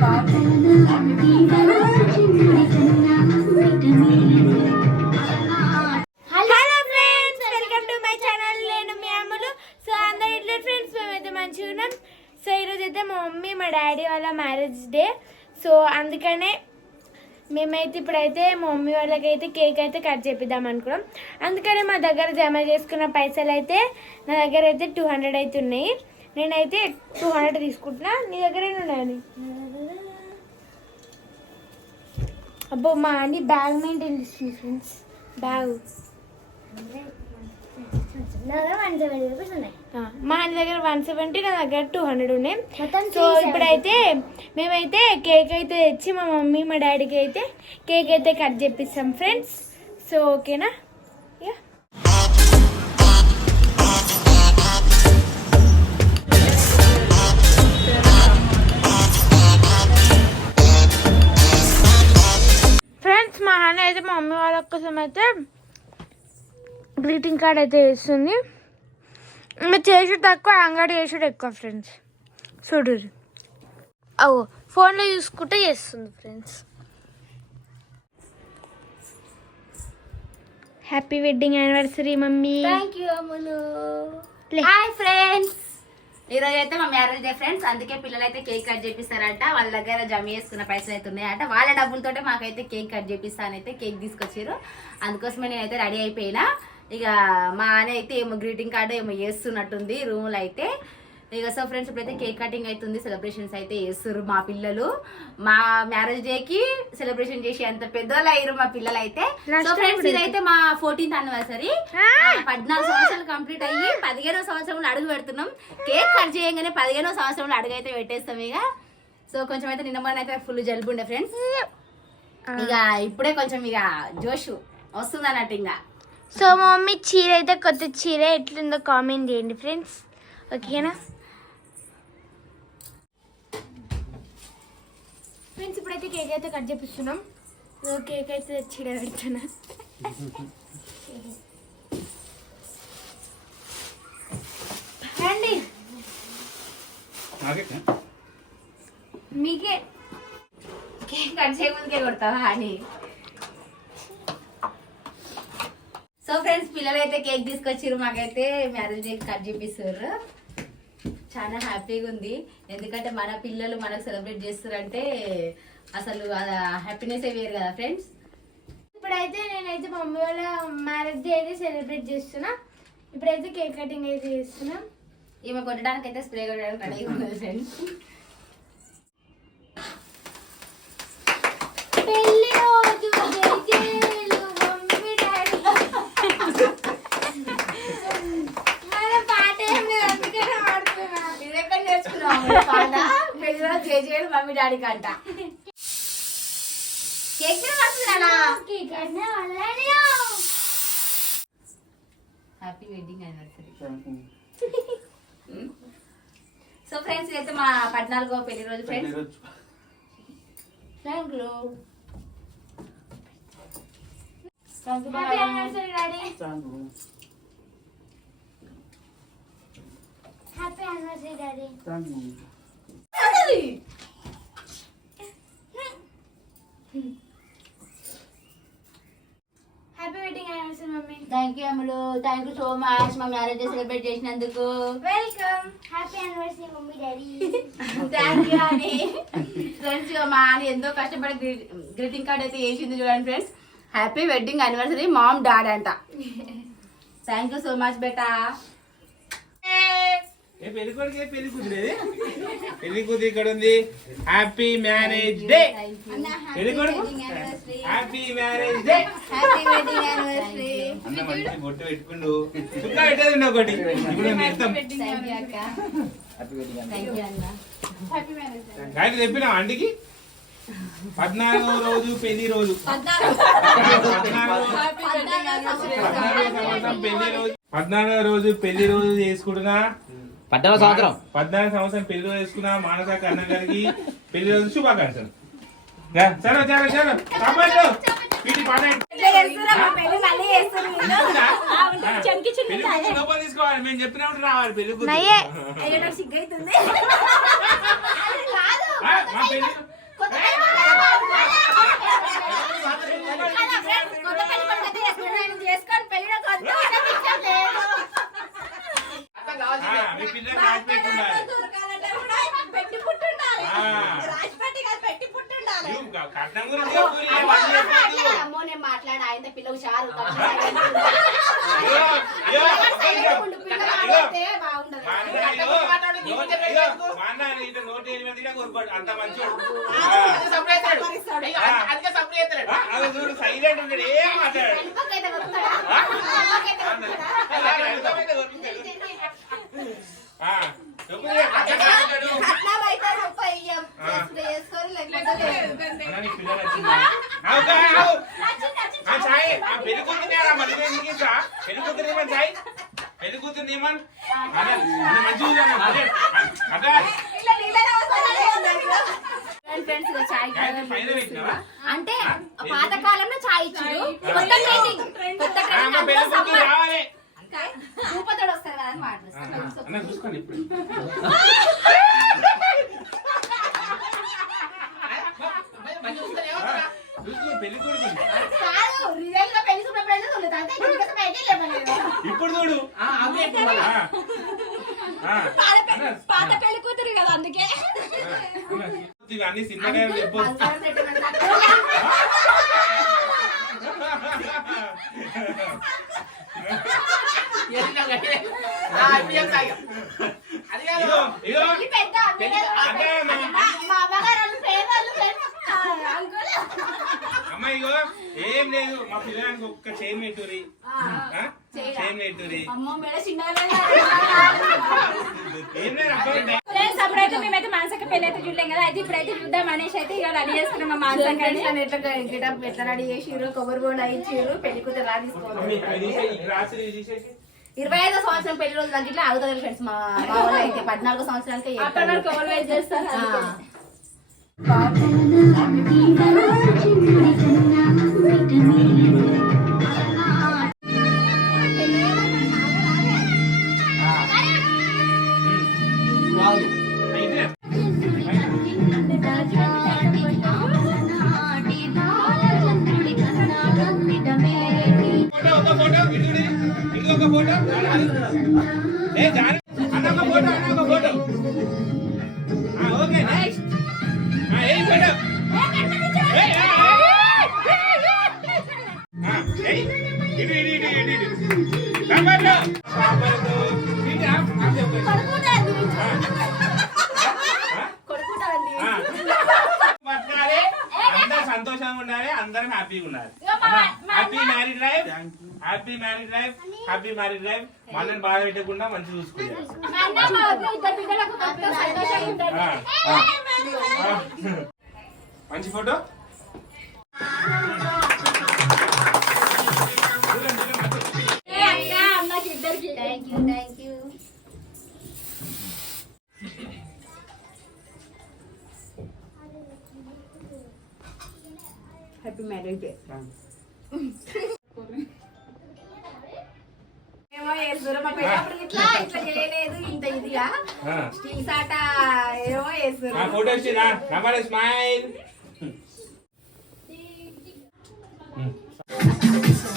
So ఈరోజు అయితే మా మమ్మీ మా డాడీ వాళ్ళ మ్యారేజ్ డే. సో అందుకనే మేమైతే ఇప్పుడైతే మా మమ్మీ వాళ్ళకైతే కేక్ అయితే కట్ చేపిద్దాం అనుకున్నాం. అందుకనే మా దగ్గర జమ చేసుకున్న పైసలు అయితే నా దగ్గర అయితే 200 అయితే ఉన్నాయి. నేనైతే 200 తీసుకుంటున్నా. నీ దగ్గర ఉన్నాయి? అబ్బో మా అన్ని బ్యాగ్ మెయింటైన్ చేస్తుంది ఫ్రెండ్స్. బ్యాగ్ మా అన్న దగ్గర 170, నా దగ్గర 200 ఉన్నాయి. సో ఇప్పుడైతే మేమైతే కేక్ అయితే తెచ్చి మా మమ్మీ మా డాడీకి అయితే కేక్ అయితే కట్ చేపిస్తాం ఫ్రెండ్స్. సో ఓకేనా? ఫ్రెండ్స్ మా అన్న అయితే మా మమ్మీ వాళ్ళ కోసం అయితే గ్రీటింగ్ కార్డ్ అయితే వేస్తుంది. మీరు చేసుడు తక్కువ, అంగడి చేసుడు ఎక్కువ ఫ్రెండ్స్. చూడు అవో ఫోన్లో చూసుకుంటే చేస్తుంది friends. Happy wedding anniversary mummy. Thank you Ammulu. Hi friends, ఈరోజు అయితే మా మ్యారేజ్ డే ఫ్రెండ్స్. అందుకే పిల్లలు అయితే కేక్ కట్ చేపిస్తారంట. వాళ్ళ దగ్గర జమ చేసుకున్న పైసలు అయితే ఉన్నాయంట. వాళ్ళ డబ్బులతోటే మాకైతే కేక్ కట్ చేపిస్తానైతే కేక్ తీసుకొచ్చారు. అందుకోసమే నేనైతే రెడీ అయిపోయినా. ఇక మా ఆయన అయితే ఏమో గ్రీటింగ్ కార్డు ఏమో చేస్తున్నట్టుంది రూమ్లో అయితే. ఇక సో ఫ్రెండ్స్ ఇప్పుడైతే కేక్ కటింగ్ అవుతుంది. సెలబ్రేషన్స్ అయితే చేస్తున్నారు మా పిల్లలు. మా మ్యారేజ్ డేకి సెలబ్రేషన్ చేసి అంత పెద్దోళ్ళు అయ్యారు మా పిల్లలు అయితే. సో ఫ్రెండ్స్ ఇదైతే మా 14th యానివర్సరీ. 14 సంవత్సరాలు కంప్లీట్ అయ్యి 15వ సంవత్సరంలో అడుగు పెడుతున్నాం. కేక్ కట్ చేయగానే 15వ సంవత్సరంలో అడుగు అయితే పెట్టేస్తాం ఇక. సో కొంచెం అయితే నిన్న మొన్న అయితే ఫుల్ జలుబు ఉండే ఫ్రెండ్స్. ఇక ఇప్పుడే కొంచెం ఇక జోషు వస్తుంది అన్నట్టు ఇంకా. సో మా మమ్మీ చీర అయితే కొత్త చీర ఎట్లుందో కామెంట్ చేయండి ఫ్రెండ్స్. ఓకేనా ఫ్రెండ్స్? ఇప్పుడైతే కేక్ అయితే కట్ చేపిస్తున్నాం. కేక్ అయితే చీర పెడుతున్నా. రండి మీకే కేక్ కట్ చేయముందుకే కొడతావా అని. సో ఫ్రెండ్స్ పిల్లలు అయితే కేక్ తీసుకొచ్చారు. మాకైతే మ్యారేజ్ డే కట్ చేపిస్తారు. చాలా హ్యాపీగా ఉంది. ఎందుకంటే మన పిల్లలు మనకు సెలబ్రేట్ చేస్తారంటే అసలు హ్యాపీనెస్ వేరు కదా ఫ్రెండ్స్. ఇప్పుడైతే నేనైతే మా మమ్మీ వాళ్ళ మ్యారేజ్ డే అయితే సెలబ్రేట్ చేస్తున్నా. ఇప్పుడైతే కేక్ కటింగ్ అయితే చేస్తున్నా. ఈమె కొట్టడానికి అయితే స్ప్రే కొట్టడానికి రెడీగా ఉన్నది ఫ్రెండ్స్. పెళ్లి రోజు జైజేలు మమ్మీ డాడీ. మన పాట ఏం లేదు అందుకనే ఆడుతున్నా. ఇది ఎక్కడ నేర్చుకున్నావు పాట? పెళ్లి రోజు జేజేలు మమ్మీ డాడీ కంట. Cake happy wedding anniversary. So friends ఇదైతే మా 14వ పెళ్లి రోజు friends. Thank you. Happy anniversary daddy. Happy anniversary daddy. Happy wedding anniversary mummy. Thank you Ammulu. Thank you so much మా మ్యారేజ్ డే సెలబ్రేట్ చేసినందుకు. Welcome. Happy anniversary mummy daddy. Thank you అని friends. మా అని ఎంతో కష్టపడి గ్రీటింగ్ కార్డ్ అయితే వేసింది చూడండి friends. Happy wedding anniversary mom dad అంట. థ్యాంక్ యూ సో మచ్ బేటా. పెళ్లి కొడుకు పెళ్లి కూతురు ఇక్కడ ఉంది. Happy marriage day. పెళ్లి కొడుకు happy marriage day. Happy wedding anniversary. అన్న మంచి బొట్టు పెట్టుకుండు. చుక్కా పెట్టేది ఒకటి. ఇప్పుడు మేము ఇస్తాం. థ్యాంక్ యూ అక్క. థ్యాంక్ యూ అన్న. Happy marriage day. గాయత్రి చెప్పినా ఆంటీకి 14వ రోజు పెళ్లి రోజు. 14వ రోజు పెళ్లి రోజు చేసుకుంటున్నా. 14వ సంవత్సరం 14వ సంవత్సరం పెళ్లి రోజు చేసుకున్నా. మానస అన్న గారికి పెళ్లి రోజు శుభాకాంక్షలు. చలో చలో చలో కాపాడు. వీటి పాట లోపల తీసుకోవాలి. మేము చెప్పినప్పుడు రావాలి పెళ్లి కూతురు. సిగ్గైతుంది. మా పెళ్లి కొత్త పెళ్లి కొడుకు చేసుకొని పెళ్లిలో మీ పిల్లలు రాసి పెట్టుండాలి కట్నం గురించి అమ్మో నేను మాట్లాడ ఆయన పిల్లలు చారు అంత మంచోడు సైలెంట్ ఉంటాడు ఏం మాట్లాడు పెళ్లి కూతురు మళ్ళీ పెళ్లి కూతురు చాయ్ పెళ్లి కూతురు ఏమన్ మంచిగా అంటే పాతకాలంలో చాయ్ ఇచ్చారు రావాలి రూపతోడు వస్తారు కదా అని మాట్లాడుతున్నారు చూసుకోండి ఇప్పుడు పెళ్లి కొడుకు ఇప్పుడు చూడు పాత పెళ్లి కూతురు కదా అందుకే అన్ని సినిమాగా అమ్మాయిగో ఏం లేదు మా పిల్లడానికి ఒక్క చైన్ పెట్టురి చైన్ పెట్టురి ఏం లేదు అప్పుడైతే మేమైతే మానసక పెళ్లి అయితే చూడలేం కదా అయితే ఇప్పుడైతే చూద్దాం అనేసి అయితే ఇక రెడీ చేసుకున్నాం మా మానసక ఎట్లా రెడీ చేసిర్రు కొబ్బరి బోండా ఇచ్చిర్రు పెళ్లి కూతురు రా తీసుకోవాలి 25వ సంవత్సరం పెళ్లి రోజు తగ్గిట్లా ఆగుతారు ఫ్రెండ్స్ మా వాళ్ళు అయితే 14వ సంవత్సరానికి ఫోటో ఓకే నెక్స్ట్ ఏం ఫోటో అందరూ సంతోషంగా ఉండాలి అందరం హ్యాపీగా ఉండాలి happy married life happy married life happy married life మనల్ని బాధ పెట్టకుండా మంచి చూసుకుంటారు మంచి ఫోటో హ్యాపీ మ్యారేజ్ డే ఏమో వేస్తున్నారు మా పెళ్ళప్పుడు ఇట్లా ఇట్లా చేయలేదు ఇంత ఇదిగా స్టీల్స్ ఆట ఏమో వేస్తున్నారు ఫోటో వచ్చినా నమ్మని స్మైల్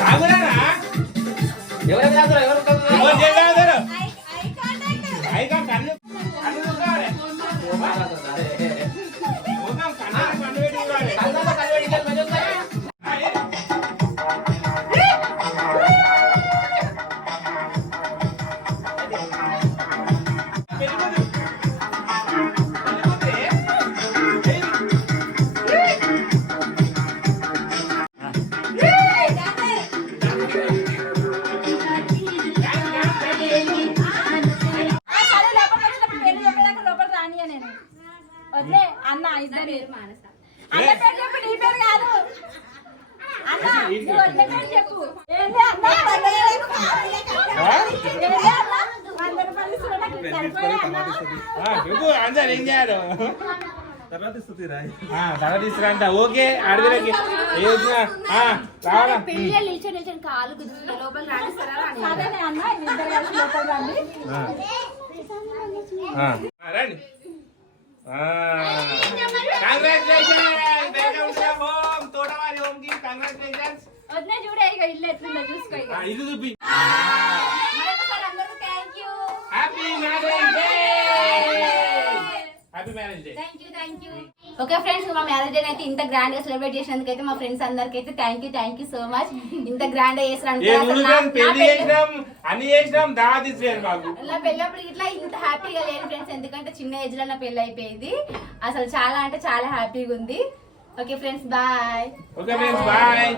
రాగురారా ఎవరు తాగుతారు ఎవరు తాగుతారు ఐ కన్ను కన్ను చూడాలి మొత్తం కన్ను పెట్టి చూడాలి కన్ను పెట్టి మంచి అన్న ఇద్దరు అన్న పేరు చెప్పు నీ పేరు కాదు అన్న నువ్వు వదిలే పేరు చెప్పు ఏంటి అన్న 100 రూపాయలు ఇస్తున్నా నాకు సరిపోయా అన్న ఆన్సర్ ఏం చేయాలి తర్వాత తీసుకురా ఓకే అడిగిరకి రావాలా పెళ్లి నిల్చొని కాలు గుద్దుతుంది లోపల రాణిస్తారా అదేనే అన్న ఇద్దరు కలిసి లోపల రండి రండి కంగ్రాచులేషన్ వెల్కమ్ టు హోమ్ తోటవారి హోమ్ కి కంగ్రాచులేషన్స్ వదిన చూడే ఇక ఇల్లు ఎట్లుందో చూసుకో ఇక. ఇల్లు చూపి మరొకసారి అందరూ thank you happy marriage day happy marriage day thank you okay friends, మా మ్యారేజ్ డే అయితే ఇంత గ్రాండ్ గా సెలబ్రేట్ చేసినందుకు అయితే మా ఫ్రెండ్స్ అందరికి అయితే థ్యాంక్ యూ సో మచ్. ఇంత గ్రాండ్ గా చేసినందుకు పెళ్లి చేసినాం అన్ని చేసినాం దావత్ ఇచ్చారు మాకు. నా పెళ్ళప్పుడు ఇట్లా ఇంత హ్యాపీగా లేను ఫ్రెండ్స్, ఎందుకంటే చిన్న ఏజ్ లో నా పెళ్లి అయిపోయింది. అసలు చాలా అంటే చాలా హ్యాపీగా ఉంది. Okay friends bye. Okay friends bye.